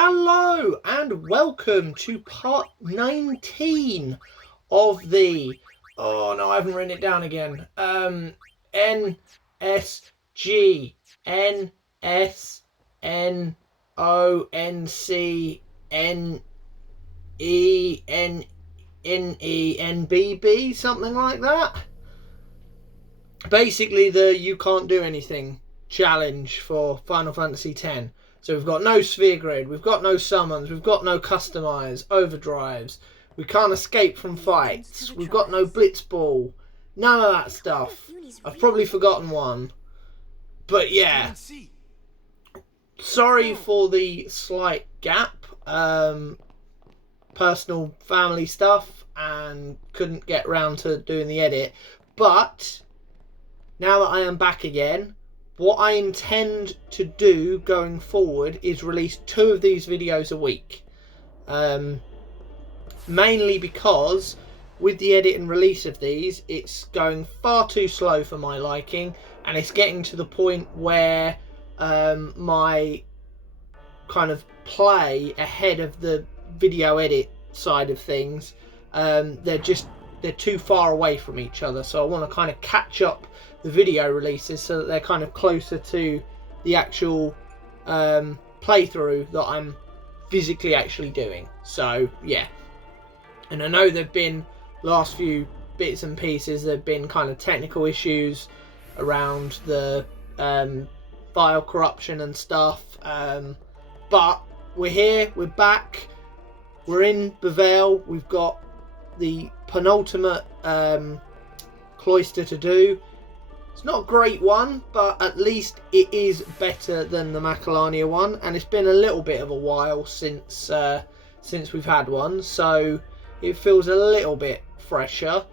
Hello and welcome to part 19 of the, oh no, I haven't written it down again, NSGNSNCNONENNEBB, something like that. Basically the you can't do anything challenge for Final Fantasy X. So we've got no sphere grid, we've got no summons, we've got no customize, overdrives, we can't escape from fights, we've got no blitzball, none of that stuff. I've probably forgotten one. But yeah, sorry for the slight gap. Personal family stuff and couldn't get round to doing the edit. But now that I am back again, what I intend to do going forward is release 2 of these videos a week. Mainly because with the edit and release of these, it's going far too slow for my liking, and it's getting to the point where my kind of play ahead of the video edit side of things, they're too far away from each other. So I want to kind of catch up the video releases so that they're kind of closer to the actual playthrough that I'm physically actually doing. So yeah, and I know there've been last few bits and pieces, there've been kind of technical issues around the file corruption and stuff, but we're here, we're back, we're in Bevelle, we've got the penultimate cloister to do. It's not a great one, but at least it is better than the Macalania one, and it's been a little bit of a while since we've had one, so it feels a little bit fresher.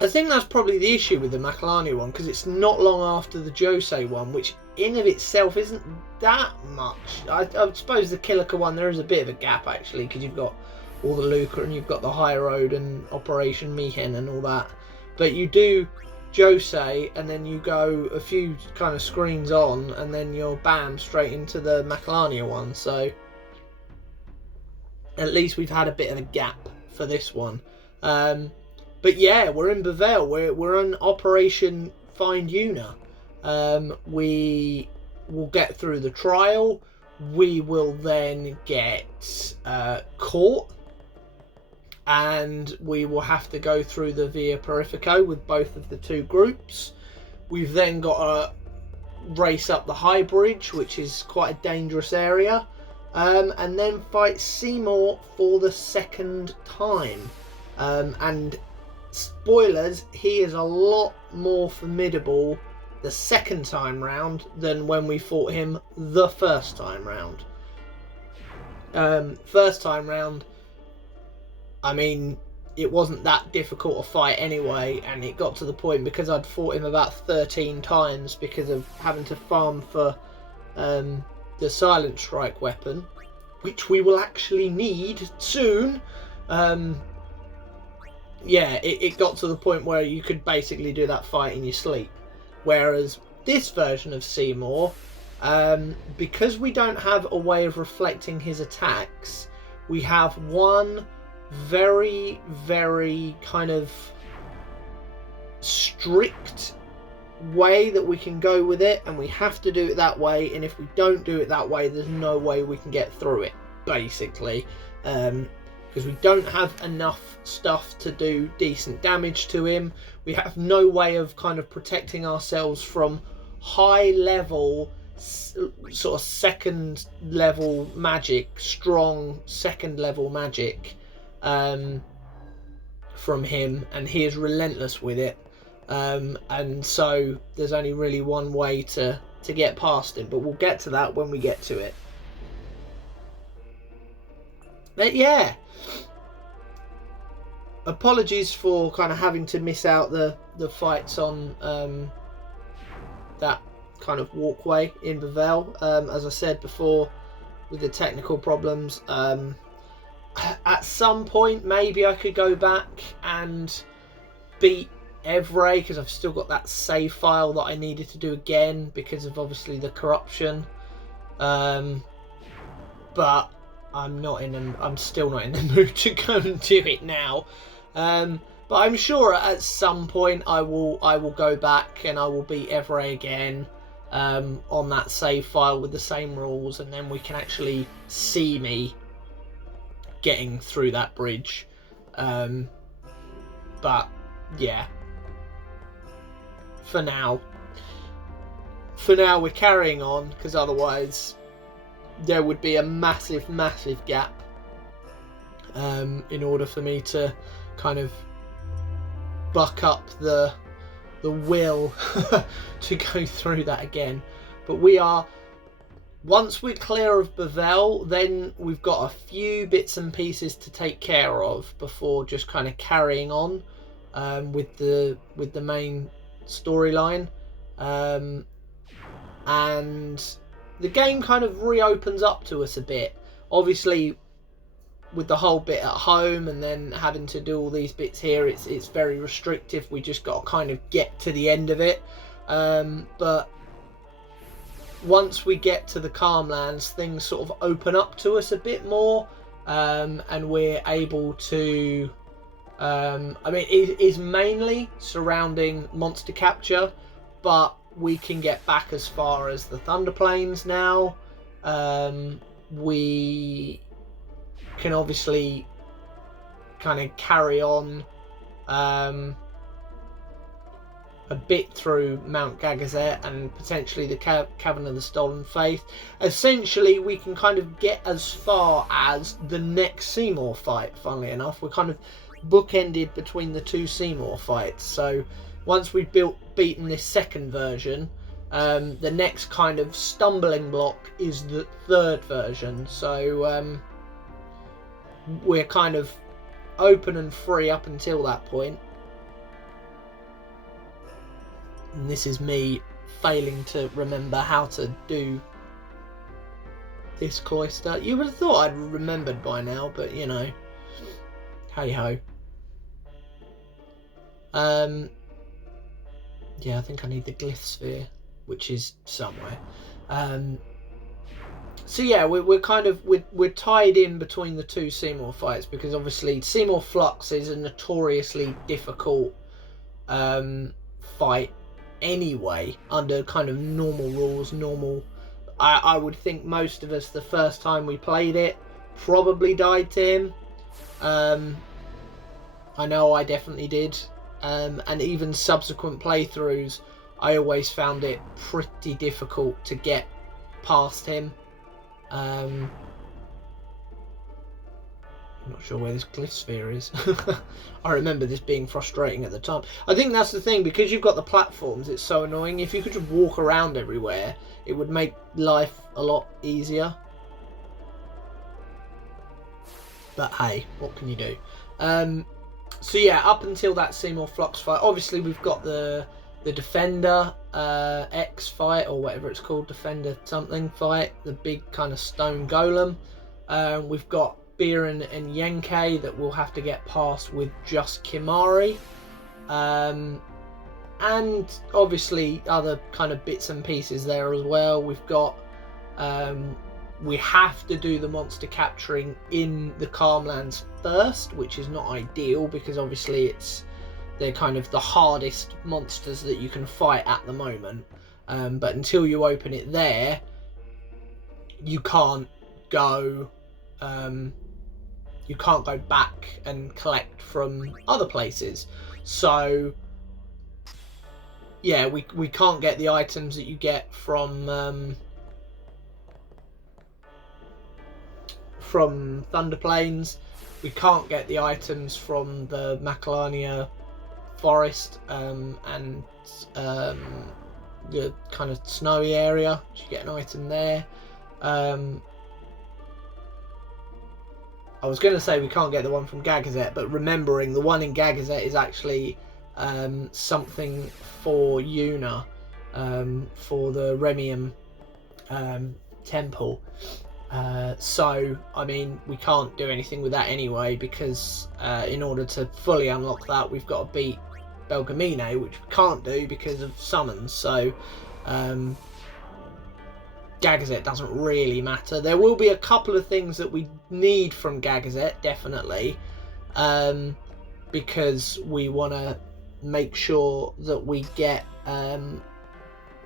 I think that's probably the issue with the Macalania one, because it's not long after the Josei one, which in of itself isn't that much. I suppose the Kilika one, there is a bit of a gap actually, because you've got all the Luca and you've got the High Road and Operation Mihen and all that, but you do Josei and then you go a few kind of screens on and then you're bam straight into the Macalania one. So at least we've had a bit of a gap for this one. But yeah, we're in Bevelle, we're on Operation Find Yuna. We will get through the trial, we will then get caught, and we will have to go through the Via Purifico with both of the 2 groups. We've then got to race up the High Bridge, which is quite a dangerous area, and then fight Seymour for the 2nd time. And spoilers, he is a lot more formidable the 2nd time round than when we fought him the 1st time round. First time round, I mean, it wasn't that difficult a fight anyway, and it got to the point because I'd fought him about 13 times because of having to farm for the Silent Strike weapon, which we will actually need soon. Yeah, it got to the point where you could basically do that fight in your sleep. Whereas this version of Seymour, because we don't have a way of reflecting his attacks, we have one very, very kind of strict way that we can go with it, and we have to do it that way, and if we don't do it that way, there's no way we can get through it, basically, because we don't have enough stuff to do decent damage to him. We have no way of kind of protecting ourselves from high level, sort of 2nd level magic, strong 2nd level magic from him, and he is relentless with it, and so there's only really one way to get past him, but we'll get to that when we get to it. But yeah, apologies for kind of having to miss out the fights on that kind of walkway in Bevelle, as I said before, with the technical problems. At some point maybe I could go back and beat Evray, because I've still got that save file that I needed to do again because of obviously the corruption. but I'm still not in the mood to go and do it now. But I'm sure at some point I will go back and I will beat Everay again on that save file with the same rules, and then we can actually see me getting through that bridge. But yeah, for now we're carrying on, because otherwise there would be a massive gap in order for me to kind of buck up the will to go through that again. But once we're clear of Bevelle, then we've got a few bits and pieces to take care of before just kind of carrying on with the main storyline, and the game kind of reopens up to us a bit. Obviously, with the whole bit at home and then having to do all these bits here, it's very restrictive. We just got to kind of get to the end of it. But once we get to the Calmlands, things sort of open up to us a bit more, and we're able to... I mean, it is mainly surrounding monster capture, but we can get back as far as the Thunder Plains now. We can obviously kind of carry on a bit through Mount Gagazet and potentially the Cavern of the Stolen Faith. Essentially, we can kind of get as far as the next Seymour fight, funnily enough. We're kind of bookended between the two Seymour fights. So once we've beaten this second version, the next kind of stumbling block is the third version. So we're kind of open and free up until that point. And this is me failing to remember how to do this cloister. You would have thought I'd remembered by now, but you know, hey ho. Yeah, I think I need the glyph sphere, which is somewhere. So yeah, we're kind of we're tied in between the two Seymour fights, because obviously Seymour Flux is a notoriously difficult fight anyway, under kind of normal rules. I would think most of us, the first time we played it, probably died to him. I know I definitely did, and even subsequent playthroughs, I always found it pretty difficult to get past him. I'm not sure where this glyph sphere is. I remember this being frustrating at the time. I think that's the thing, because you've got the platforms, it's so annoying. If you could just walk around everywhere, it would make life a lot easier. But hey, what can you do? So yeah, up until that Seymour Flux fight, obviously we've got the Defender X fight, or whatever it's called, Defender something fight, the big kind of stone golem. We've got Biren and Yenke that we'll have to get past with just Kimari. And obviously other kind of bits and pieces there as well. We've got... we have to do the monster capturing in the Calmlands first, which is not ideal, because obviously they're kind of the hardest monsters that you can fight at the moment. But until you open it there, you can't go back and collect from other places. So yeah, we can't get the items that you get from Thunder Plains. We can't get the items from the Macalania Forest and the kind of snowy area. You get an item there. I was going to say we can't get the one from Gagazet, but remembering the one in Gagazet is actually something for Yuna, for the Remium temple. So, I mean, we can't do anything with that anyway, because in order to fully unlock that, we've got to beat Belgamine, which we can't do because of summons. So, Gagazet doesn't really matter. There will be a couple of things that we need from Gagazet, definitely, because we want to make sure that we get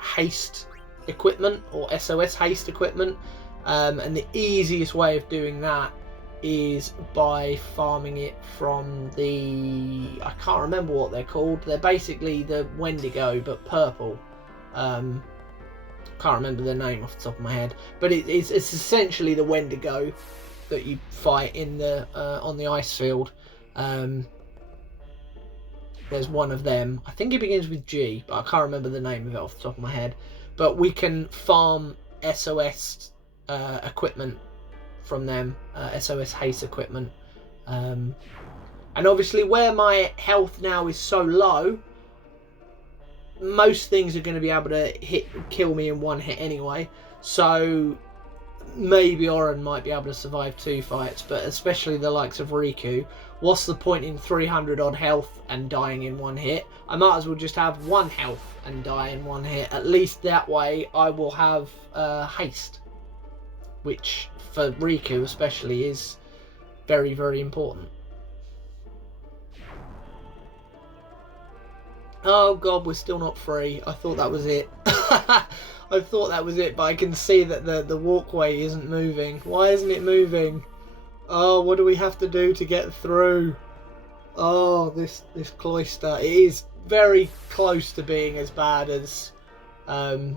haste equipment, or SOS haste equipment, and the easiest way of doing that is by farming it from the, I can't remember what they're called, they're basically the Wendigo but purple. Can't remember the name off the top of my head, but it's essentially the Wendigo that you fight in the on the ice field. There's one of them, I think it begins with G, but I can't remember the name of it off the top of my head. But we can farm SOS equipment from them, SOS haste equipment, and obviously where my health now is so low, most things are going to be able to kill me in one hit anyway, so maybe Oren might be able to survive 2 fights, but especially the likes of Riku, what's the point in 300 odd health and dying in 1 hit? I might as well just have 1 health and die in 1 hit. At least that way I will have haste, which for Riku especially is very, very important. Oh god, we're still not free. I thought that was it. I thought that was it, but I can see that the walkway isn't moving. Why isn't it moving? Oh, what do we have to do to get through? Oh, this cloister. It is very close to being as bad as the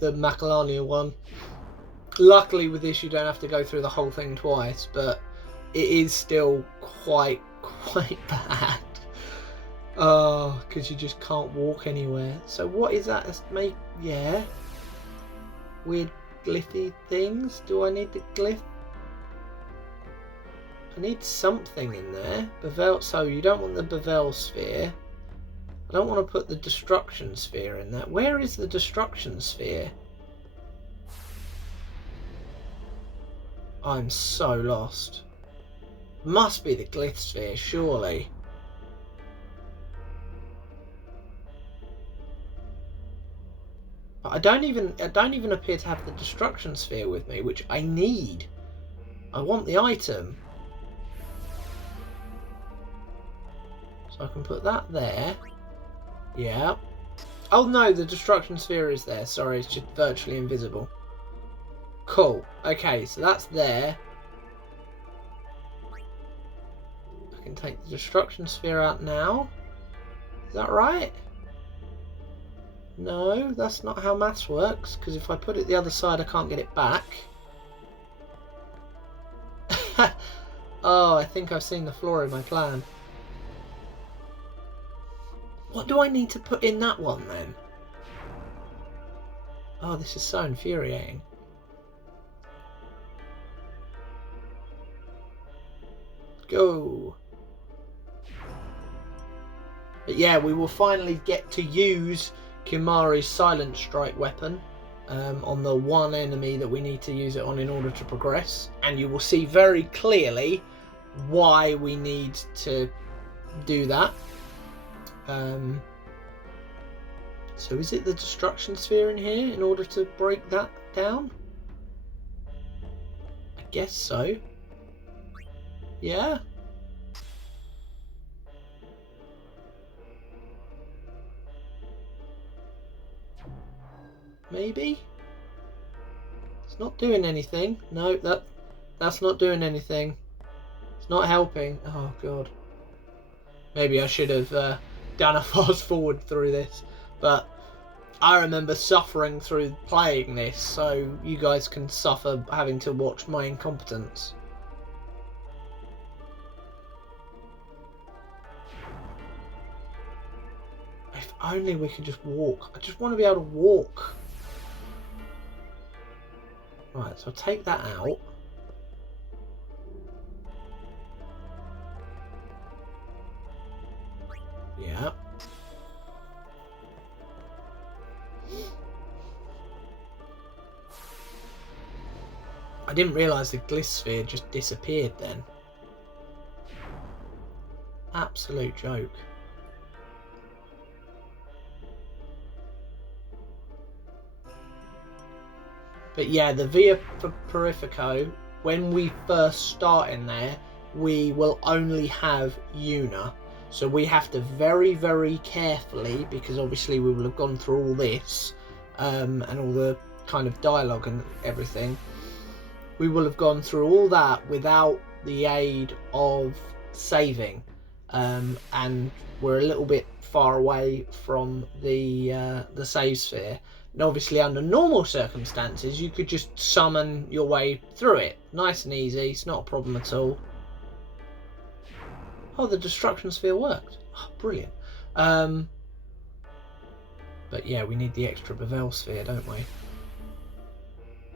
Macalania one. Luckily with this you don't have to go through the whole thing twice, but it is still quite bad. Oh, because you just can't walk anywhere. So what is that? Yeah. Weird glyphy things. Do I need the glyph? I need something in there. Bevel. So you don't want the Bevel sphere. I don't want to put the destruction sphere in there. Where is the destruction sphere? I'm so lost. Must be the glyph sphere, surely. But I don't even appear to have the destruction sphere with me, which I need. I want the item. So I can put that there. Yeah. Oh no, the destruction sphere is there. Sorry, it's just virtually invisible. Cool. Okay, so that's there. I can take the destruction sphere out now. Is that right? No, that's not how maths works, because if I put it the other side I can't get it back. Oh, I think I've seen the flaw in my plan. What do I need to put in that one then? Oh, this is so infuriating. Go. But yeah, we will finally get to use Kimari's Silent Strike weapon on the one enemy that we need to use it on in order to progress. And you will see very clearly why we need to do that. So is it the destruction sphere in here in order to break that down? I guess so. Yeah. Maybe? It's not doing anything. No, that's not doing anything. It's not helping. Oh god. Maybe I should have done a fast forward through this, but I remember suffering through playing this, so you guys can suffer having to watch my incompetence. If only we could just walk. I just want to be able to walk. Right, so I'll take that out. Yeah. I didn't realise the glyph sphere just disappeared then. Absolute joke. But yeah, the Via Purifico, when we first start in there, we will only have Una. So we have to very, very carefully, because obviously we will have gone through all this, and all the kind of dialogue and everything. We will have gone through all that without the aid of saving. And we're a little bit far away from the save sphere. And obviously under normal circumstances, you could just summon your way through it. Nice and easy, it's not a problem at all. Oh, the destruction sphere worked. Oh, brilliant. But yeah, we need the extra Bevel sphere, don't we?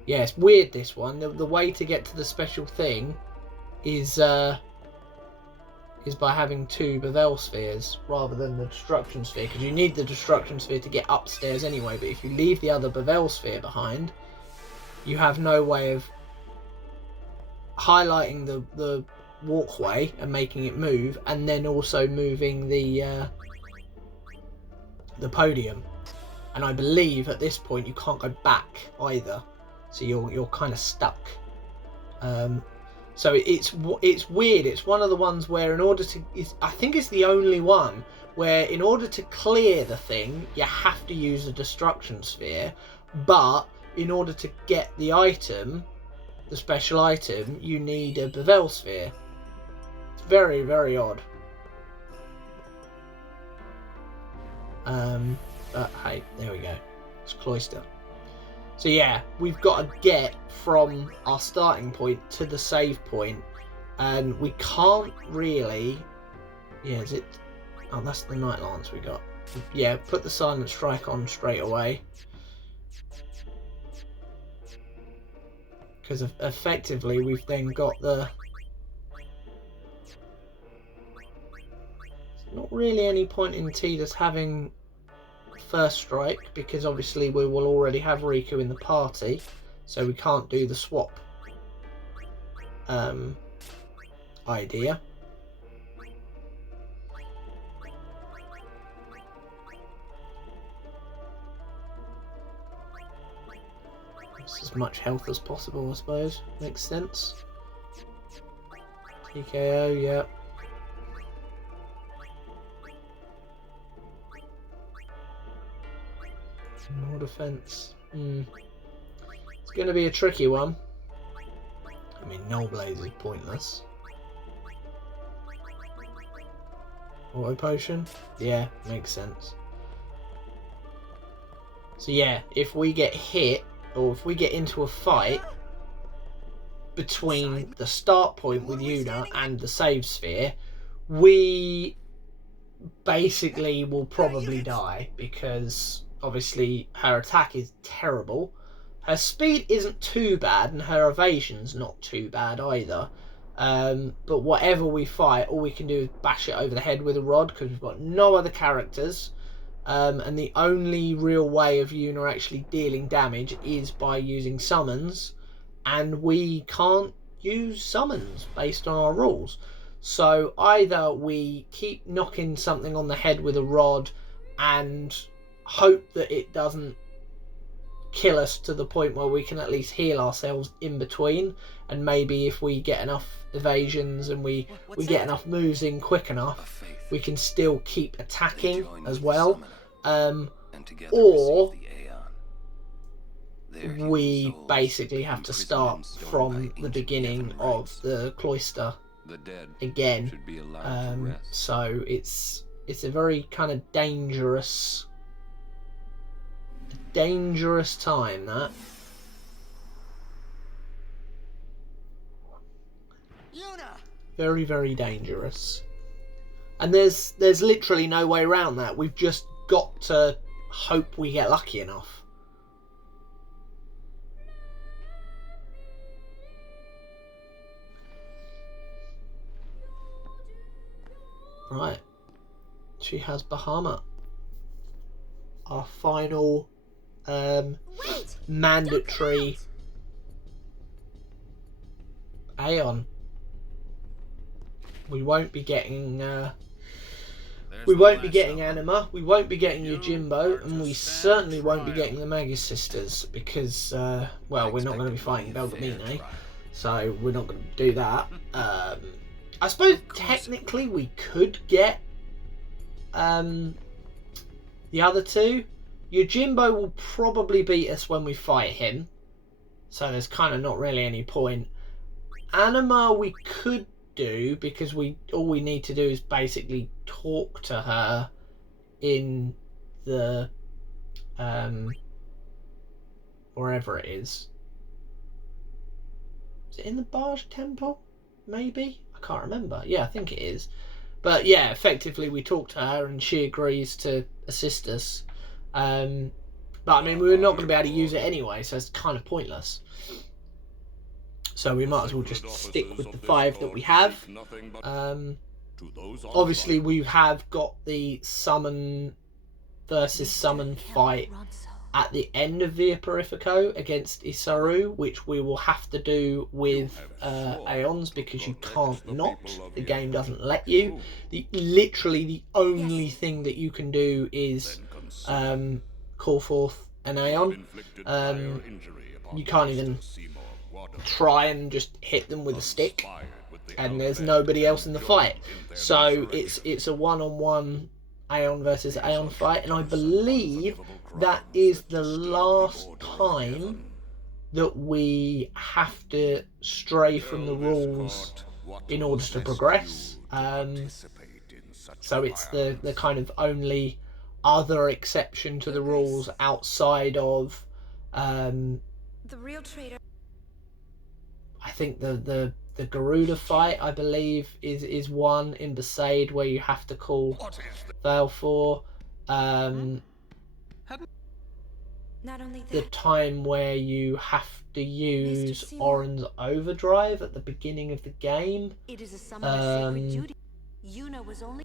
Yeah, it's weird, this one. The way to get to the special thing is by having 2 Bevel spheres rather than the destruction sphere, because you need the destruction sphere to get upstairs anyway. But if you leave the other Bevel sphere behind, you have no way of highlighting the walkway and making it move, and then also moving the podium. And I believe at this point you can't go back either, so you're kind of stuck. So it's weird. It's one of the ones where in order to, I think it's the only one where in order to clear the thing, you have to use the destruction sphere, but in order to get the item, the special item, you need a Bevel sphere. It's very, very odd. But hey, there we go. It's Cloister. So yeah, we've got to get from our starting point to the save point, and we can't really. Yeah, is it? Oh, that's the Night Lance we got. Yeah, put the Silent Strike on straight away, because effectively we've then got the. There's not really any point in Tidus having First Strike, because obviously we will already have Riku in the party, so we can't do the swap idea. It's as much health as possible, I suppose. Makes sense. TKO, yeah. More defense. It's going to be a tricky one. I mean, Null Blaze is pointless. Auto Potion? Yeah, makes sense. So yeah, if we get hit, or if we get into a fight between the start point with Una and the save sphere, we basically will probably die, because obviously her attack is terrible. Her speed isn't too bad, and her evasion's not too bad either. But whatever we fight, all we can do is bash it over the head with a rod, because we've got no other characters. And the only real way of Una actually dealing damage is by using summons, and we can't use summons based on our rules. So either we keep knocking something on the head with a rod and hope that it doesn't kill us to the point where we can at least heal ourselves in between, and maybe if we get enough evasions and we get enough moves in quick enough, we can still keep attacking as well, or we basically have to start from the beginning of the cloister again. So it's a very kind of dangerous time, that. Very, very dangerous. And there's literally no way around that. We've just got to hope we get lucky enough. Right. She has Bahamut. Our final mandatory Aeon. We won't be getting We won't be getting Anima, we won't be getting Yojimbo, and we certainly won't be getting the Magus Sisters because, well, we're not going to be fighting Belgamine, so we're not going to do that. I suppose technically we could get the other two. Yojimbo will probably beat us when we fight him, so there's kind of not really any point. Anima we could do because all we need to do is basically talk to her in the wherever it is. Is it in the Barge Temple? Maybe? I can't remember. Yeah, I think it is. But yeah, effectively we talk to her and she agrees to assist us. But I mean, we're not going to be able to use it anyway, so it's kind of pointless. So we might as well just stick with the 5 that we have. Obviously, we have got the summon versus summon fight at the end of Via Purifico against Isaru, which we will have to do with Aeons because you can't not. The game doesn't let you. Literally the only thing that you can do is call forth an Aeon. You can't even try and just hit them with a stick, and there's nobody else in the fight. So it's a one-on-one Aeon versus Aeon fight, and I believe that is the last time that we have to stray from the rules in order to progress. So it's the kind of only other exception to the rules outside of the real traitor. I think the Garuda fight, I believe, is one in Besaid where you have to call Vale. Not only that, the time where you have to use Oren's Overdrive at the beginning of the game. it is a summoner's sacred duty. Yuna was only.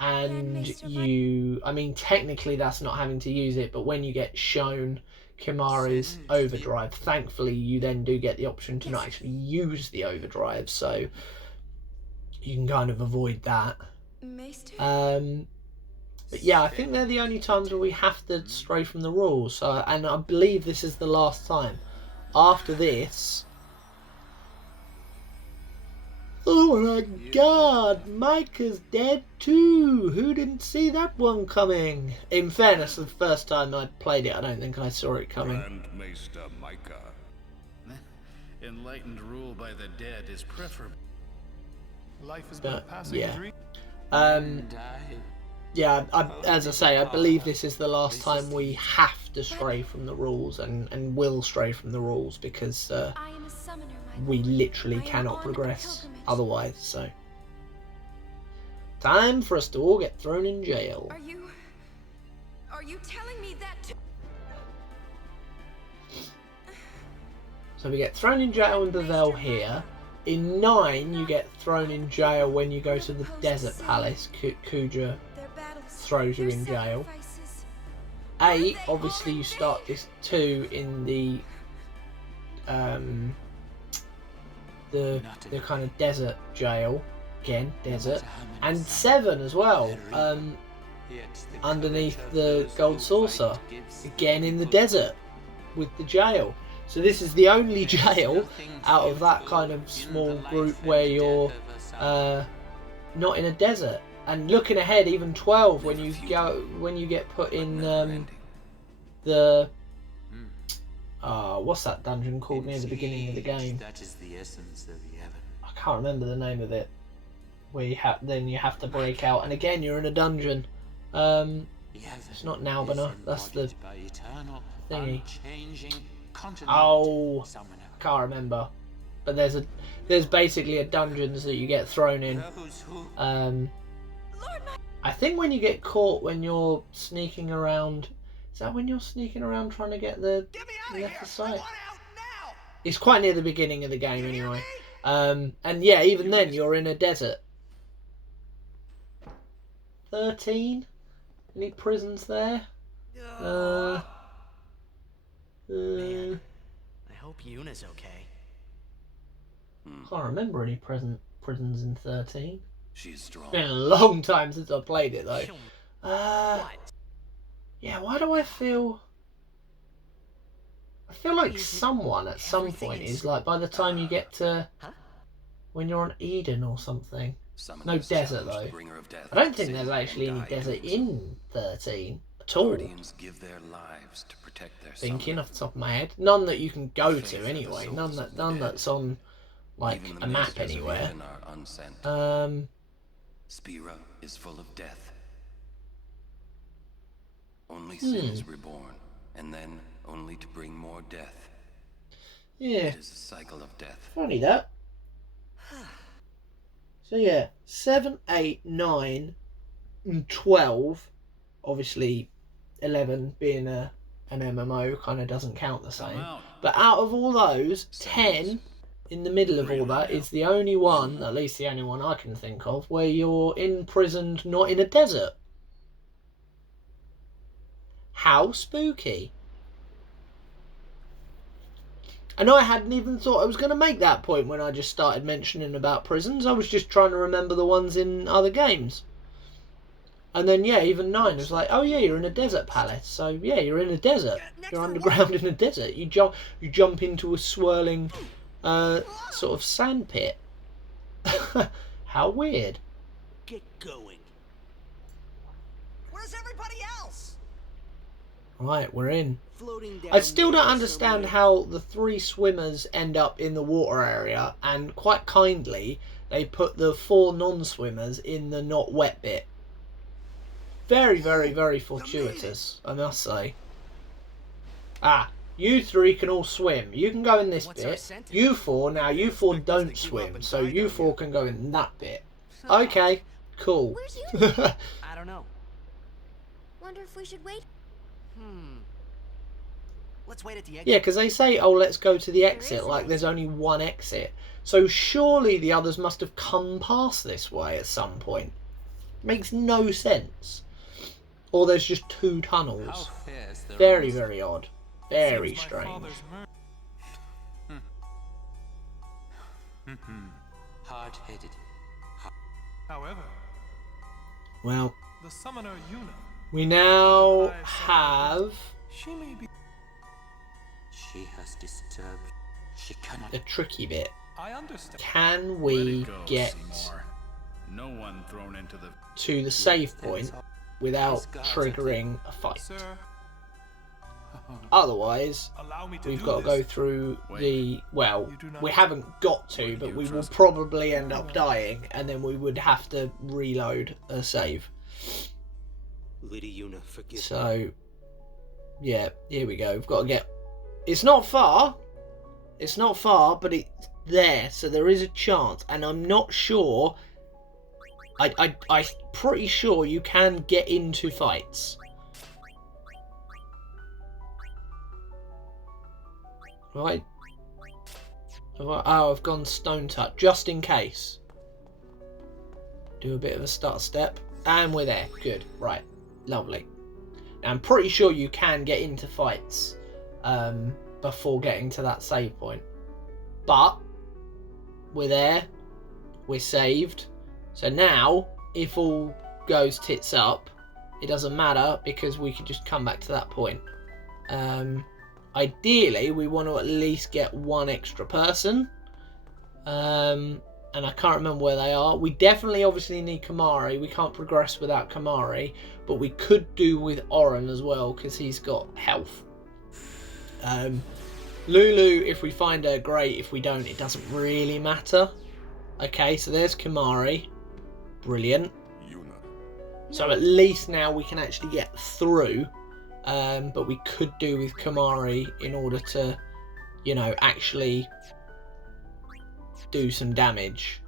And you, I mean, technically that's not having to use it, but when you get shown Kimari's Overdrive, thankfully you then do get the option to not actually use the Overdrive, so you can kind of avoid that. But yeah, I think they're the only times where we have to stray from the rules, and I believe this is the last time. After this... Oh my god, Micah's dead too! Who didn't see that one coming? In fairness, the first time I played it, I don't think I saw it coming. Grandmaster Micah. Enlightened rule by the dead is preferable. Life is but passing yeah. dream. Yeah, as I say, I believe this is the last time we have to stray from the rules and will stray from the rules because we literally cannot progress otherwise, so. Time for us to all get thrown in jail. Are you telling me that too? So we get thrown in jail in Bevelle here. In 9, you get thrown in jail when you go to the Desert Palace. Kuja throws you in jail. 8, obviously you start this 2 in the kind of desert jail. Again, desert. And 7 as well. Underneath the gold saucer. Again in the desert with the jail. So this is the only jail out of that kind of small group where you're not in a desert. And looking ahead, even 12 when you get put in the what's that dungeon called near the beginning of the game? I can't remember the name of it. Where you have to break out, and again you're in a dungeon. It's not Nalbana, that's the thingy. Oh, I can't remember. But there's basically a dungeons that you get thrown in. I think when you get caught when you're sneaking around, is that when you're sneaking around trying to get the left side? It's quite near the beginning of the game anyway. And yeah, even then you're in a desert. 13? Any prisons there? Man, I hope Yuna's okay. Can't remember any prisons in 13. She's strong. It's been a long time since I played it though. Kill me. Yeah, why do I feel... I feel like someone at some point is like, by the time you get to... Huh? When you're on Eden or something. No Summoners desert challenge though. the bringer of death, I don't think sin, there's and actually any die desert doing so. in 13 at all. Guardians give their lives to protect their Thinking summoner. off the top of my head. None that you can go Faith to of the anyway. souls None of the none dead. that's on like Even the a map ministers of anywhere. Eden are unsent. Spira is full of death. Only sin is reborn, and then only to bring more death. Yeah, It is a cycle of death. funny that. So yeah, 7, 8, 9, and 12. Obviously, 11 being an MMO kind of doesn't count the same. out. But out of all those, 10 in the middle of all that is the only one, at least the only one I can think of, where you're imprisoned, not in a desert. How spooky. I know I hadn't even thought I was going to make that point when I just started mentioning about prisons. I was just trying to remember the ones in other games. And then, yeah, even 9 was like, oh yeah, you're in a desert palace. So, yeah, you're in a desert. You're underground in a desert. You jump into a swirling sort of sand pit. How weird. Get going. Where's everybody else? Right, we're in. Floating down I still don't there understand somewhere. how the 3 swimmers end up in the water area, and quite kindly, they put the 4 non-swimmers in the not wet bit. Very, very, very fortuitous, I must say. Ah, you 3 can all swim. You can go in this What's our bit. sentence? You 4, now you 4 don't swim, so you 4 can go in that bit. Okay, cool. Where's you? I don't know. Wonder if we should wait. Let's wait at the exit. Yeah, because they say, oh, let's go to the exit, like there's only one exit. So surely the others must have come past this way at some point. Makes no sense. Or there's just 2 tunnels. Very, very odd. Very Seems my strange. father's Hard-headed. However, Well, the summoner Yuna, we now have she may be... She has disturbed. She cannot. a tricky bit. I understand. Can Let we it go, get Seymour. No one thrown into the... to the save point without triggering a fight? Sir, Otherwise, allow me to we've do got to go this. through the... Well, You do not- we haven't got to, but You we will trust me? probably end up dying, and then we would have to reload a save. Lady Yuna, forgive me. So, yeah, here we go. We've got to get... It's not far. It's not far, but it's there, so there is a chance. And I'm not sure... I'm pretty sure you can get into fights. Right. Oh, I've gone stone touch, just in case. Do a bit of a start step. And we're there. Good. Right. Lovely. Now, I'm pretty sure you can get into fights before getting to that save point. But we're there. We're saved. So now, if all goes tits up, it doesn't matter because we can just come back to that point. Ideally, we want to at least get 1 extra person. And I can't remember where they are. We definitely obviously need Kamari. We can't progress without Kamari. But we could do with Oren as well because he's got health. Lulu, if we find her, great. If we don't, it doesn't really matter. Okay, so there's Kamari. Brilliant. Yuna. So at least now we can actually get through. But we could do with Kamari in order to, you know, actually do some damage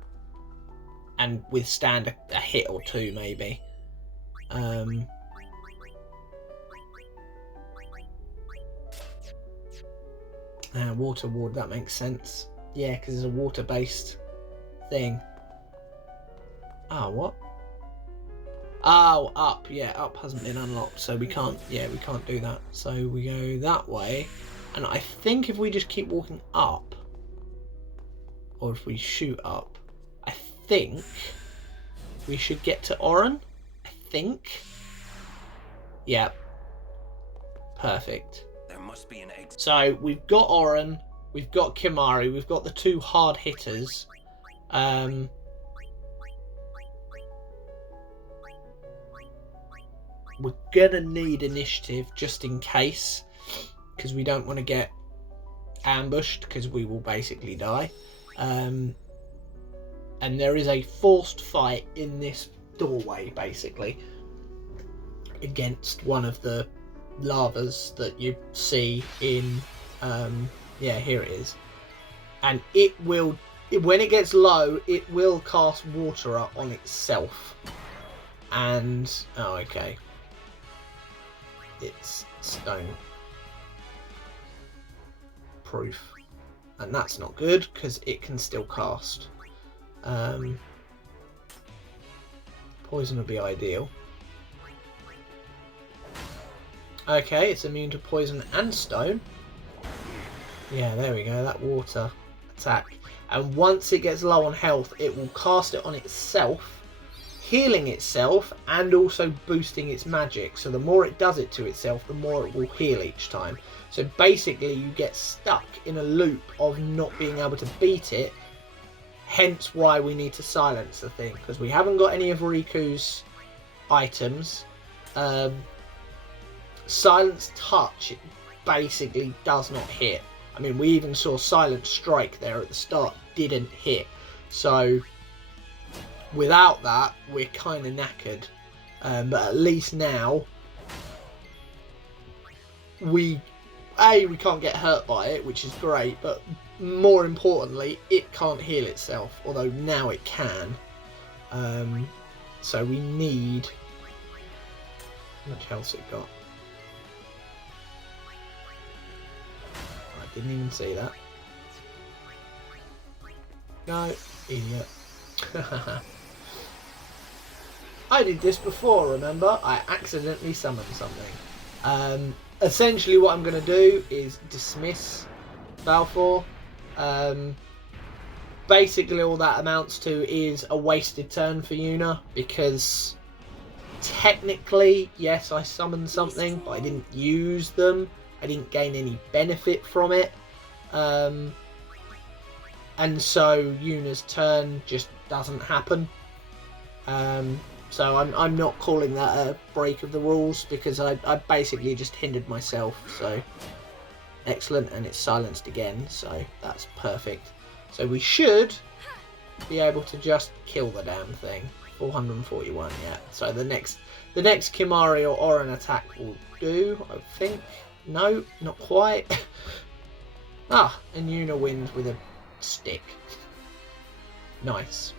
and withstand a hit or 2 maybe. Water ward, that makes sense. Yeah, because it's a water-based thing. Ah, what? Oh, up. Yeah, up hasn't been unlocked, so we can't, yeah, we can't do that. So we go that way. And I think if we just keep walking up, or if we shoot up, I think we should get to Oren, I think. Yeah. Perfect. There must be an exit. So we've got Oren, we've got Kimari, we've got the two hard hitters. We're gonna need initiative just in case, because we don't want to get ambushed, because we will basically die. And there is a forced fight in this doorway, basically, against one of the lavas that you see in yeah, here it is. And it will, when it gets low, it will cast water up on itself. And oh, okay, it's stone proof, and that's not good because it can still cast. Poison would be ideal. Okay, it's immune to poison and stone. Yeah, there we go, that water attack. And once it gets low on health, it will cast it on itself, healing itself and also boosting its magic. So the more it does it to itself, the more it will heal each time. So basically you get stuck in a loop of not being able to beat it. Hence why we need to silence the thing, because we haven't got any of Riku's items. Silence touch, it basically does not hit. I mean, we even saw Silent Strike there at the start, didn't hit. So without that, we're kind of knackered. But at least now, we can't get hurt by it, which is great, but more importantly, it can't heal itself, although now it can. So we need... How much health's it got? I didn't even see that. No, idiot. I did this before, remember? I accidentally summoned something. Essentially what I'm going to do is dismiss Balfour. Basically all that amounts to is a wasted turn for Yuna, because technically, yes, I summoned something, but I didn't use them. I didn't gain any benefit from it. And so Yuna's turn just doesn't happen. So I'm not calling that a break of the rules, because I basically just hindered myself. So excellent, and it's silenced again, so that's perfect. So we should be able to just kill the damn thing. 441, yeah. So the next Kimari or Oren attack will do, I think. No, not quite. Ah, and Yuna wins with a stick. Nice.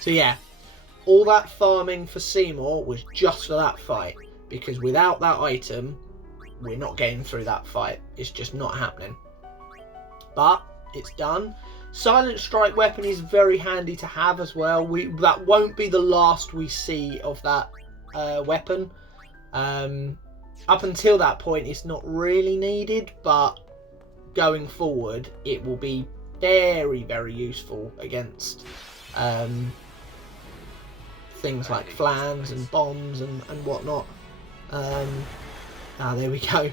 So yeah, all that farming for Seymour was just for that fight, because without that item, we're not getting through that fight. It's just not happening. But it's done. Silent Strike weapon is very handy to have as well. That won't be the last we see of that weapon. Up until that point, it's not really needed, but going forward, it will be very, very useful against things like flans and bombs and whatnot. There we go.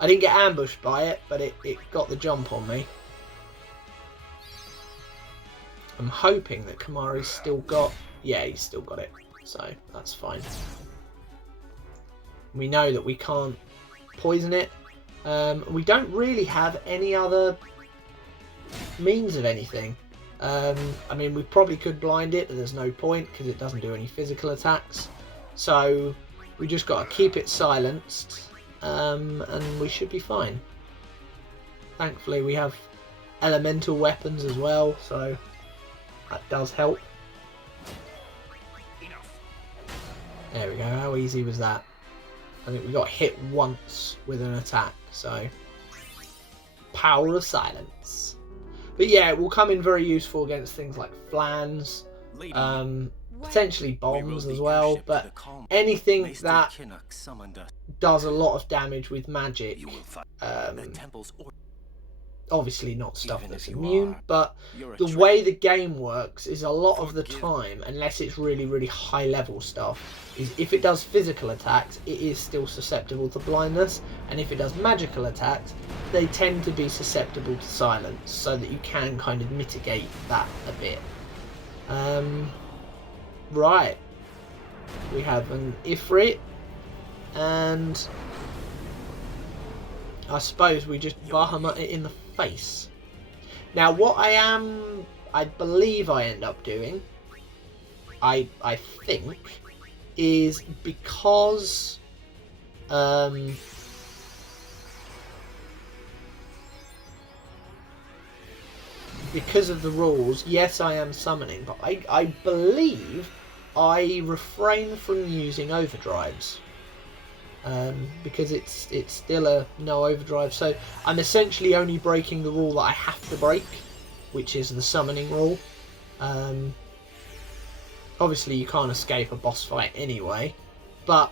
I didn't get ambushed by it, but it got the jump on me. I'm hoping that Kamari's still got... Yeah, he's still got it. So, that's fine. We know that we can't poison it. We don't really have any other means of anything. I mean, we probably could blind it, but there's no point because it doesn't do any physical attacks. So we just got to keep it silenced, and we should be fine. Thankfully, we have elemental weapons as well, so that does help. There we go. How easy was that? I think we got hit once with an attack, so power of silence. But yeah, it will come in very useful against things like flans, potentially bombs as well, but anything that does a lot of damage with magic Obviously not stuff Even that's if you immune, are, but you're a the trick. way the game works is a lot of the Forgive. time, unless it's really, really high level stuff, is if it does physical attacks, it is still susceptible to blindness, and if it does magical attacks, they tend to be susceptible to silence, so that you can kind of mitigate that a bit. Right. We have an Ifrit, and I suppose we just Bahamut it in the face. Now, what I believe I end up doing, I think, is because of the rules, yes, I am summoning, but I believe I refrain from using overdrives. Because it's still a no overdrive, so I'm essentially only breaking the rule that I have to break, which is the summoning rule. Obviously you can't escape a boss fight anyway, but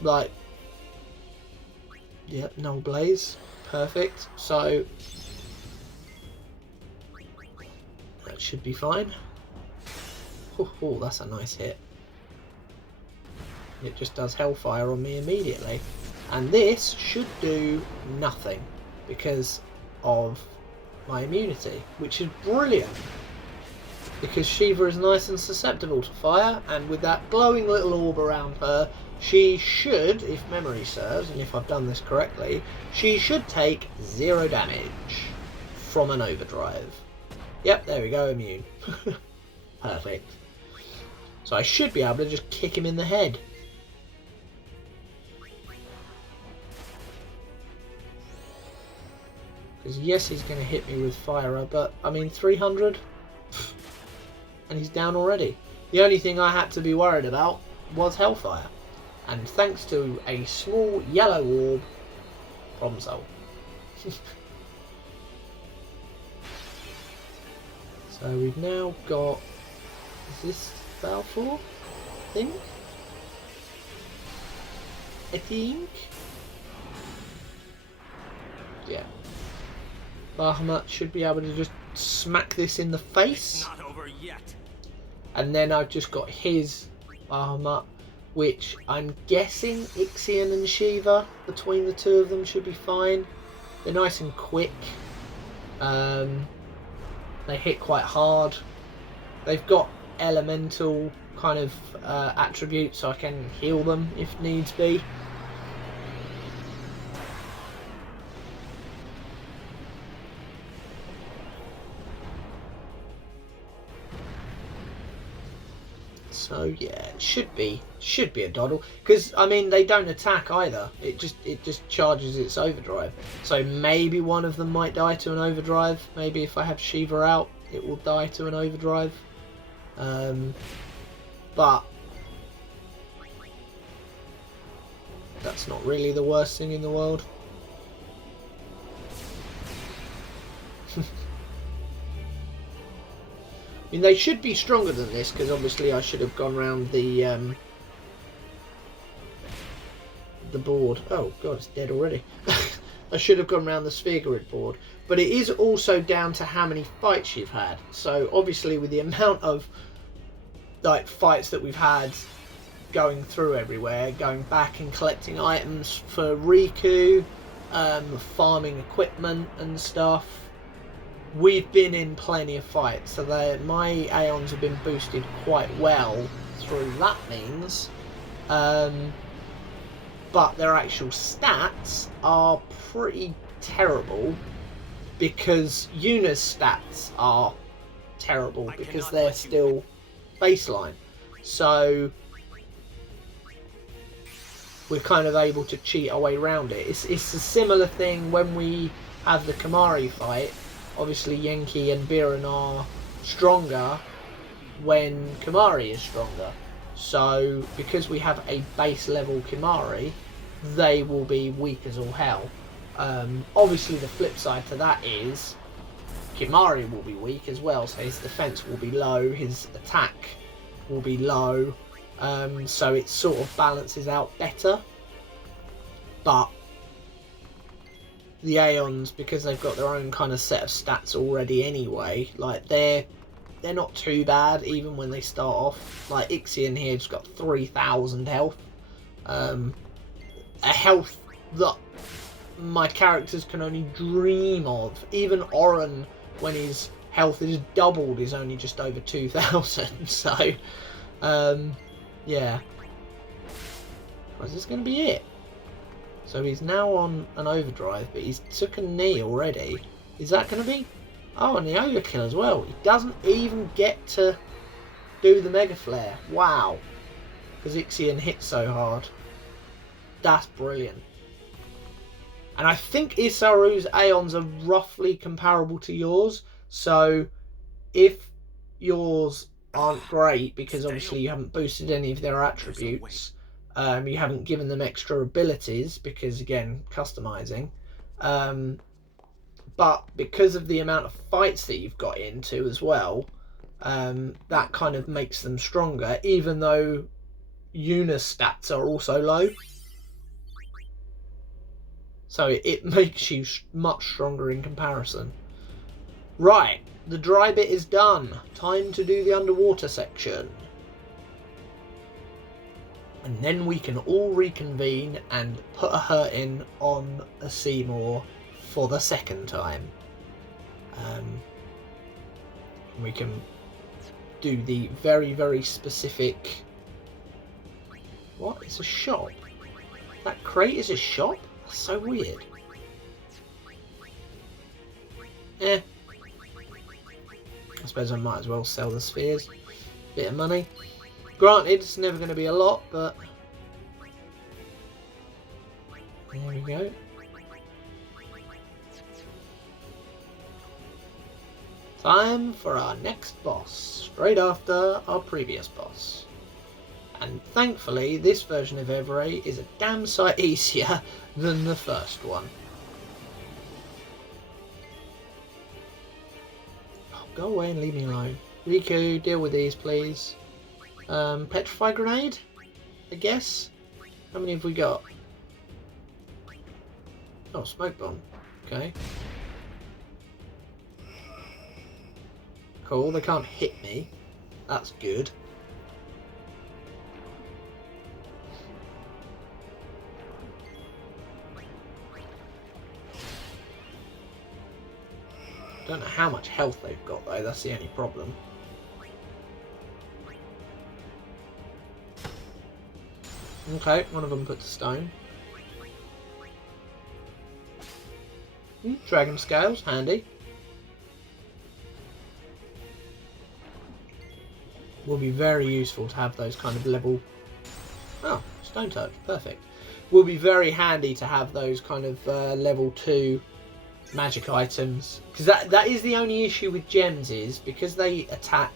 like, yep, no blaze, perfect, so that should be fine. Oh, that's a nice hit. It just does Hellfire on me immediately. And this should do nothing because of my immunity, which is brilliant. Because Shiva is nice and susceptible to fire, and with that glowing little orb around her, she should, if memory serves, and if I've done this correctly, she should take 0 damage from an overdrive. Yep, there we go, immune. Perfect. So I should be able to just kick him in the head. Because yes, he's going to hit me with fire, but I mean 300, and he's down already. The only thing I had to be worried about was Hellfire, and thanks to a small yellow orb, problem solved. So we've now got, is this Balfour? I think. Yeah. Bahamut should be able to just smack this in the face. It's not over yet. And then I've just got his Bahamut, which I'm guessing Ixion and Shiva, between the two of them, should be fine. They're nice and quick. They hit quite hard. They've got elemental kind of attributes, so I can heal them if needs be. So yeah, it should be a doddle, because I mean they don't attack either. It just charges its overdrive. So maybe one of them might die to an overdrive. Maybe if I have Shiva out, it will die to an overdrive. But that's not really the worst thing in the world. I mean, they should be stronger than this, because obviously I should have gone round the board. Oh god, it's dead already. I should have gone round the sphere grid board. But it is also down to how many fights you've had. So obviously with the amount of like fights that we've had going through everywhere, going back and collecting items for Riku, farming equipment and stuff, we've been in plenty of fights, so my Aeons have been boosted quite well through that means. But their actual stats are pretty terrible, because Yuna's stats are terrible because they're still baseline. So we're kind of able to cheat our way around it. It's a similar thing when we have the Kamari fight. Obviously Yenki and Biran are stronger when Kamari is stronger. So because we have a base level Kamari, they will be weak as all hell. Obviously the flip side to that is Kimari will be weak as well, so his defense will be low, his attack will be low, so it sort of balances out better. But the Aeons, because they've got their own kind of set of stats already anyway, like they're not too bad even when they start off. Like Ixion here just got 3,000 health. A health that my characters can only dream of. Even Oren, when his health is doubled, is only just over 2,000. So, yeah. Is this going to be it? So he's now on an overdrive, but he's took a knee already. Is that going to be... Oh, and the overkill as well. He doesn't even get to do the mega flare. Wow. Because Ixion hit so hard. That's brilliant. And I think Isaru's Aeons are roughly comparable to yours. So if yours aren't great, because obviously you haven't boosted any of their attributes, you haven't given them extra abilities, because again, customizing. But because of the amount of fights that you've got into as well, that kind of makes them stronger, even though Yuna's stats are also low. So it makes you much stronger in comparison. Right, the dry bit is done. Time to do the underwater section. And then we can all reconvene and put a hurting on a Seymour for the second time. We can do the very, very specific... What? It's a shop? That crate is a shop? That's so weird. I suppose I might as well sell the spheres. Bit of money. Granted, it's never going to be a lot, but... There we go. Time for our next boss, straight after our previous boss. And thankfully, this version of Evray is a damn sight easier than the first one. Oh, go away and leave me alone. Riku, deal with these, please. Petrify grenade, I guess. How many have we got? Oh, smoke bomb. Okay. Cool, they can't hit me. That's good. Don't know how much health they've got though, that's the only problem. Okay, one of them put to stone. Dragon scales, handy. Will be very useful to have those kind of level... Oh, stone touch, perfect. Will be very handy to have those kind of level 2 magic items. Because that is the only issue with gems, is because they attack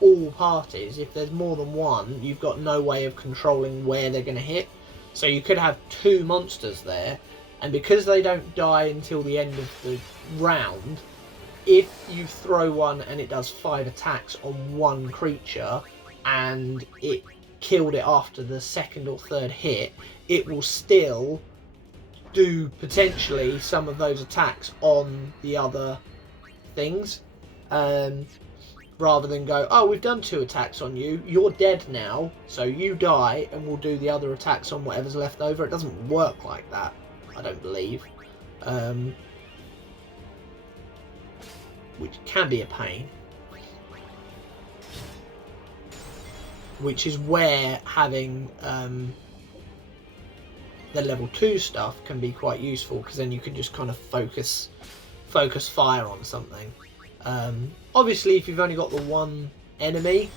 all parties. If there's more than one, you've got no way of controlling where they're going to hit. So you could have 2 monsters there, and because they don't die until the end of the round, if you throw one and it does 5 attacks on one creature and it killed it after the 2nd or 3rd hit, it will still do potentially some of those attacks on the other things. Rather than go, oh, we've done 2 attacks on you, you're dead now, so you die and we'll do the other attacks on whatever's left over. It doesn't work like that, I don't believe. Which can be a pain. Which is where having the level 2 stuff can be quite useful, because then you can just kind of focus fire on something. Obviously, if you've only got the one enemy,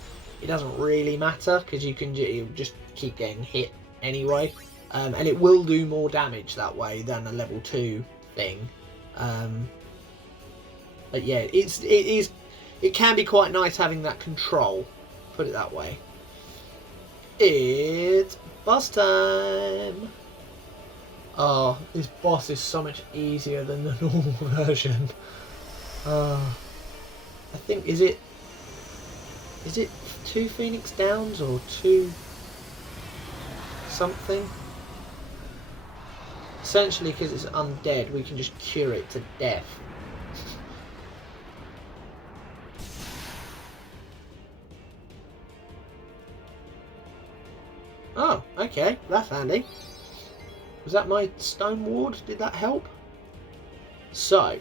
it doesn't really matter, because you can just keep getting hit anyway. And it will do more damage that way than a level 2 thing. But yeah, it can be quite nice having that control, put it that way. It's boss time! Oh, this boss is so much easier than the normal version. I think, is it 2 Phoenix Downs or 2 something? Essentially, because it's undead, we can just cure it to death. Oh, okay, that's handy. Was that my stone ward? Did that help? So,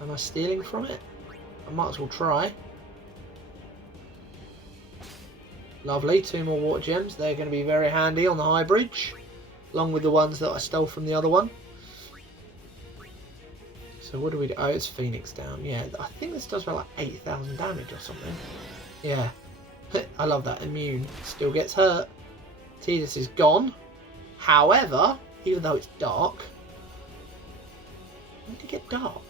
am I stealing from it? I might as well try. Lovely, 2 more water gems. They're going to be very handy on the high bridge, along with the ones that I stole from the other one. So what do we do? Oh, it's Phoenix down. Yeah, I think this does about like 8,000 damage or something. Yeah. I love that. Immune. Still gets hurt. Tidus is gone. However, even though it's dark... When did it get dark?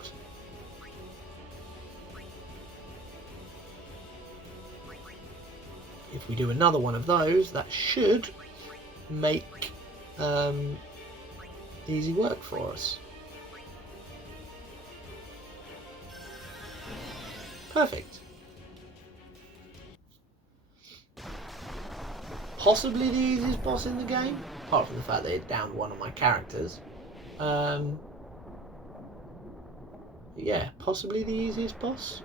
If we do another one of those, that should make easy work for us. Perfect. Possibly the easiest boss in the game, apart from the fact that it downed one of my characters. Yeah, possibly the easiest boss.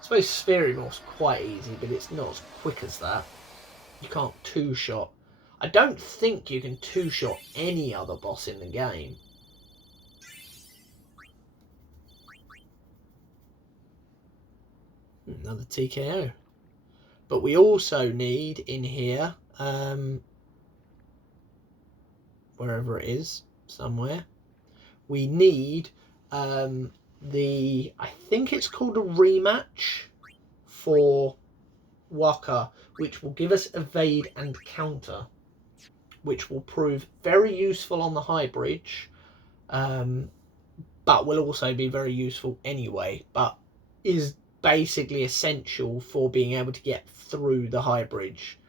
I suppose Spherimore's quite easy, but it's not as quick as that. You can't two-shot. I don't think you can two-shot any other boss in the game. Another TKO. But we also need in here, wherever it is, somewhere, we need I think it's called a rematch for Waka, which will give us evade and counter, which will prove very useful on the high bridge, but will also be very useful anyway, but is basically essential for being able to get through the high bridge.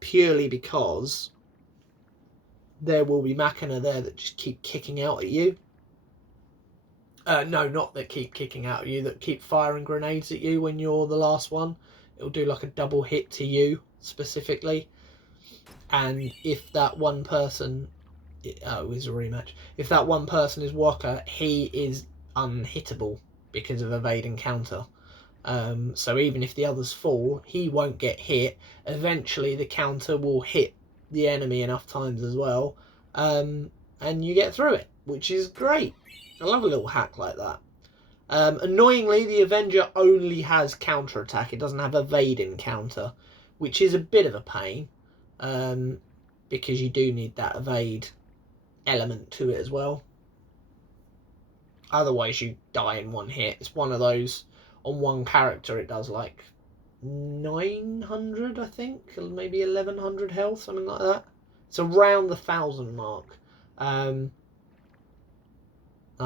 Purely because there will be Machina there that just keep kicking out at you. No, not that keep kicking out at you, that keep firing grenades at you when you're the last one. It'll do like a double hit to you specifically. And if that one person... Oh, it's a rematch. If that one person is Waka, he is unhittable because of evade and counter. So even if the others fall, he won't get hit. Eventually the counter will hit the enemy enough times as well, and you get through it, which is great. I love a little hack like that. Annoyingly, the Avenger only has counter attack. It doesn't have evade and counter, which is a bit of a pain, because you do need that evade element to it as well. Otherwise you die in one hit. It's one of those, on one character it does like 900, I think, maybe 1100 health, something like that. It's around the 1,000 mark, I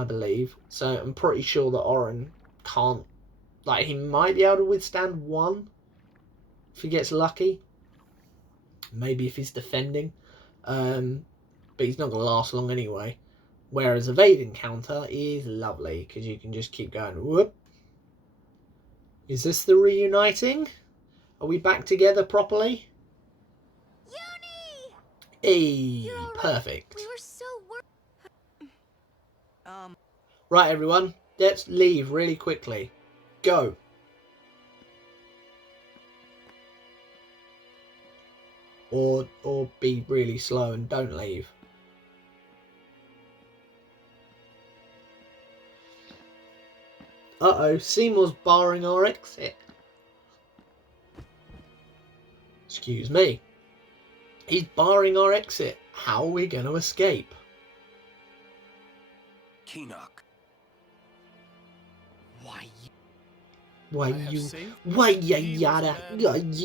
believe. So I'm pretty sure that Oren can't, like, he might be able to withstand one if he gets lucky, maybe if he's defending, but he's not going to last long anyway. Whereas evade encounter is lovely because you can just keep going. Whoop. Is this the reuniting? Are we back together properly? Uni! Hey, perfect. We were so worried. Right, everyone, let's leave really quickly. Go. Or be really slow and don't leave. Uh-oh, Seymour's barring our exit. Excuse me. He's barring our exit. How are we going to escape? Keenock. Why I have you... saved Why you he was yada... a man and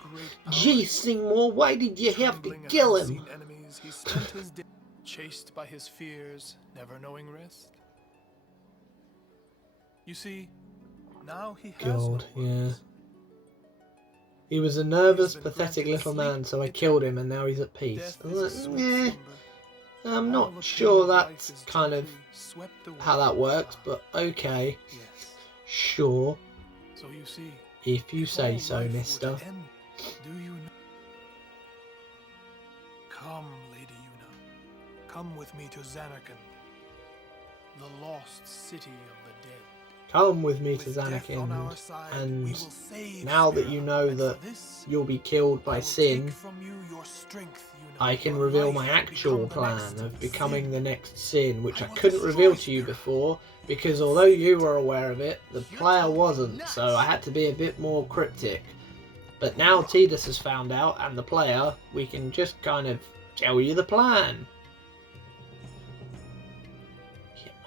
great Gee, power. Seymour, why did you have to Trembling at kill him? unseen enemies, he spent his day chased by his fears, never knowing rest. You see, now he has God, no yeah. worries. He was a nervous, pathetic little man, so I killed him and now he's at peace. Death is a sweet Yeah, slumber. I'm All not the sure pain of life that's is kind of gently swept away. how that works, but okay. Yes. Sure, So you see, if you if say all so, life were to mister. end, do you know? Come, Lady Yuna. Come with me to Zanarkand, the lost city of the dead. Come with me to With death on Zanarkand, our side, and we will save now that Spira, you know and that for this, you'll be killed I by will sin, take from you your strength, Yuna, I can your reveal life my to actual become the plan next of becoming sin. the next sin, which I I will couldn't destroy reveal to you Spira. before, because although you were aware of it, the You're player totally wasn't, nuts. so I had to be a bit more cryptic. But now Tidus has found out, and the player, we can just kind of tell you the plan.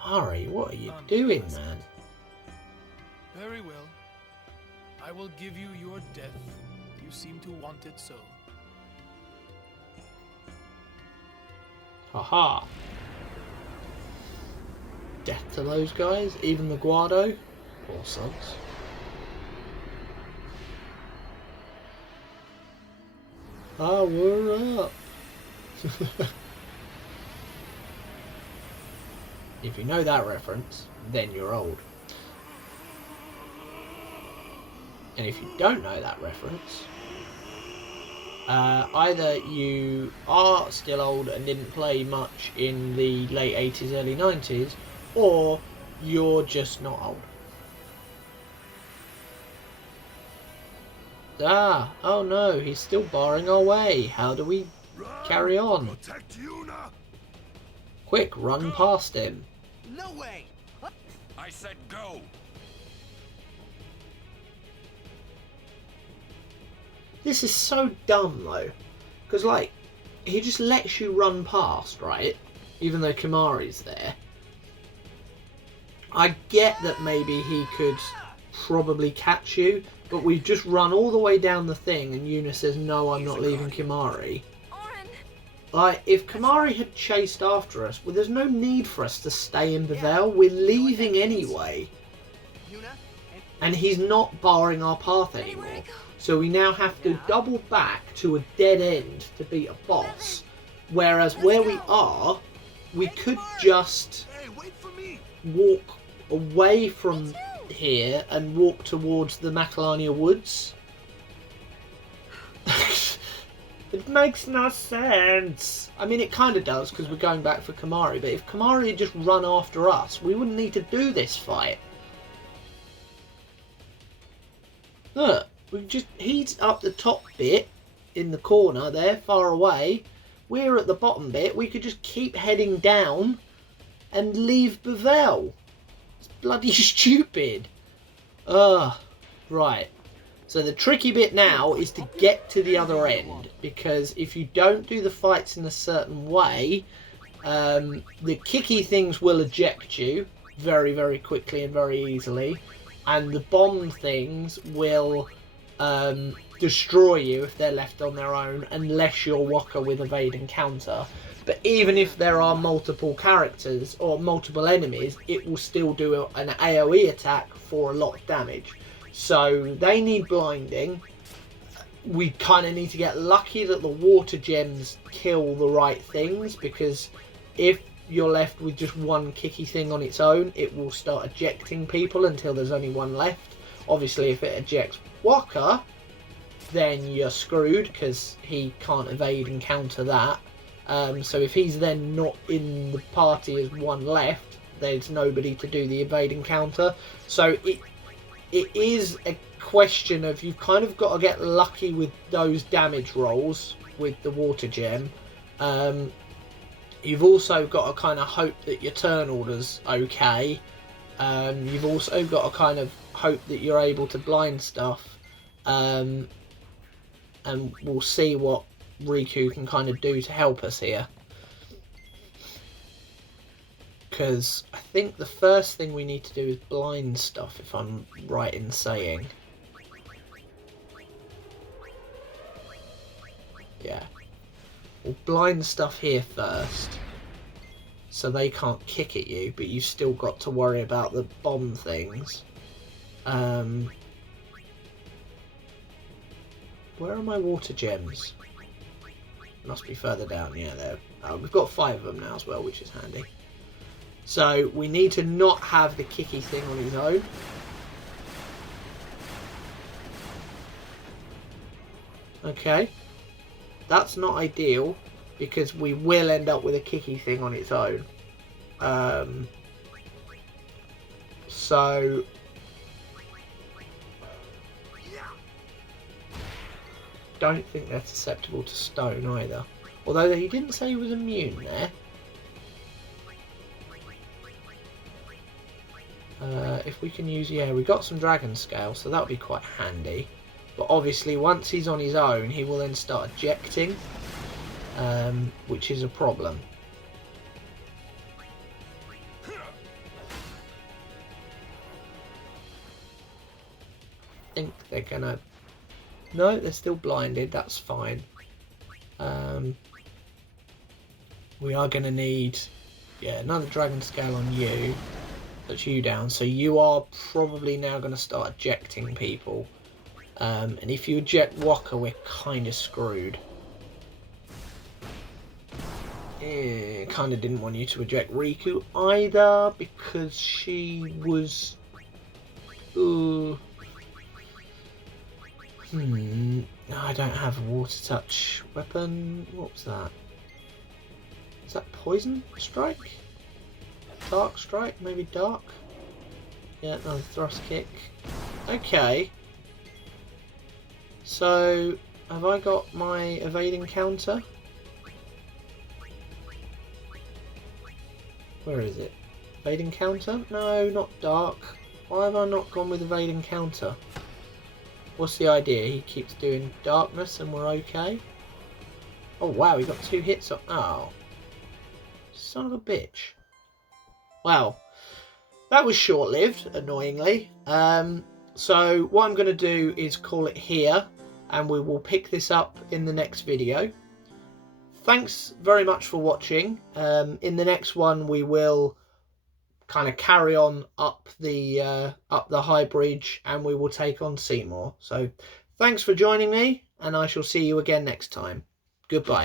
Kimari, what are you doing, man? Very well. I will give you your death. You seem to want it so. Haha. Death to those guys, even the Guado. Poor sons. Ah, we're up. If you know that reference, then you're old. And if you don't know that reference, either you are still old and didn't play much in the late 80s, early 90s, or you're just not old. Ah, oh no, he's still barring our way. How do we carry on? Protect Yuna. Quick, run past him. No way! I said go! This is so dumb though, because like, he just lets you run past, right? Even though Kimari's there. I get that maybe he could probably catch you, but we've just run all the way down the thing and Yuna says, no, I'm not leaving Kimari. Orin! Like, if Kimari had chased after us, well, there's no need for us to stay in Bevelle. We're leaving anyway. Yuna, And he's not barring our path Anywhere anymore. I go. So we now have to double back to a dead end to beat a boss. Whereas where we are, we could just Hey, wait for me. walk away from here and walk towards the Macalania Woods. It makes no sense. I mean, it kind of does because we're going back for Kimari, but if Kimari had just run after us, we wouldn't need to do this fight. Look, he's up the top bit in the corner there, far away. We're at the bottom bit. We could just keep heading down and leave Bevelle. It's bloody stupid. Right. So the tricky bit now is to get to the other end, because if you don't do the fights in a certain way, the kicky things will eject you very, very quickly and very easily, and the bomb things will destroy you if they're left on their own, unless you're Waka with evade and counter. But even if there are multiple characters or multiple enemies, it will still do an AoE attack for a lot of damage. So they need blinding. We kind of need to get lucky that the water gems kill the right things, because if you're left with just one kicky thing on its own, it will start ejecting people until there's only one left. Obviously, if it ejects Waka, then you're screwed because he can't evade and counter that. So if he's then not in the party as one left, there's nobody to do the evade and counter. So it is a question of, you've kind of got to get lucky with those damage rolls with the water gem. You've also got to kind of hope that your turn order's okay. You've also got to kind of hope that you're able to blind stuff. And we'll see what Riku can kind of do to help us here. Because I think the first thing we need to do is blind stuff, if I'm right in saying. Yeah. We'll blind stuff here first, so they can't kick at you, but you've still got to worry about the bomb things. Where are my water gems? Must be further down. Yeah, there. We've got 5 of them now as well, which is handy. So we need to not have the kicky thing on his own. Okay. That's not ideal, because we will end up with a kicky thing on its own. So don't think they're susceptible to stone either. Although he didn't say he was immune there. If we can use, yeah, we got some dragon scale, so that would be quite handy. But obviously once he's on his own, he will then start ejecting, which is a problem. I think they're gonna... No, they're still blinded, that's fine. We are gonna need, yeah, another dragon scale on you. That's you down, so you are probably now going to start ejecting people. And if you eject Waka, we're kind of screwed. Kind of didn't want you to eject Riku either, because she was... No, I don't have a water touch weapon. What was that? Is that poison strike? Dark strike? Maybe dark? Yeah, another thrust kick. Okay. So, have I got my evading counter? Where is it? Evading counter? No, not dark. Why have I not gone with evading counter? What's the idea? He keeps doing darkness and we're okay? Oh wow, he got 2 hits on... Oh. Son of a bitch. Well, that was short-lived, annoyingly. So what I'm going to do is call it here, and we will pick this up in the next video. Thanks very much for watching. In the next one, we will kind of carry on up the high bridge, and we will take on Seymour. So thanks for joining me, and I shall see you again next time. Goodbye.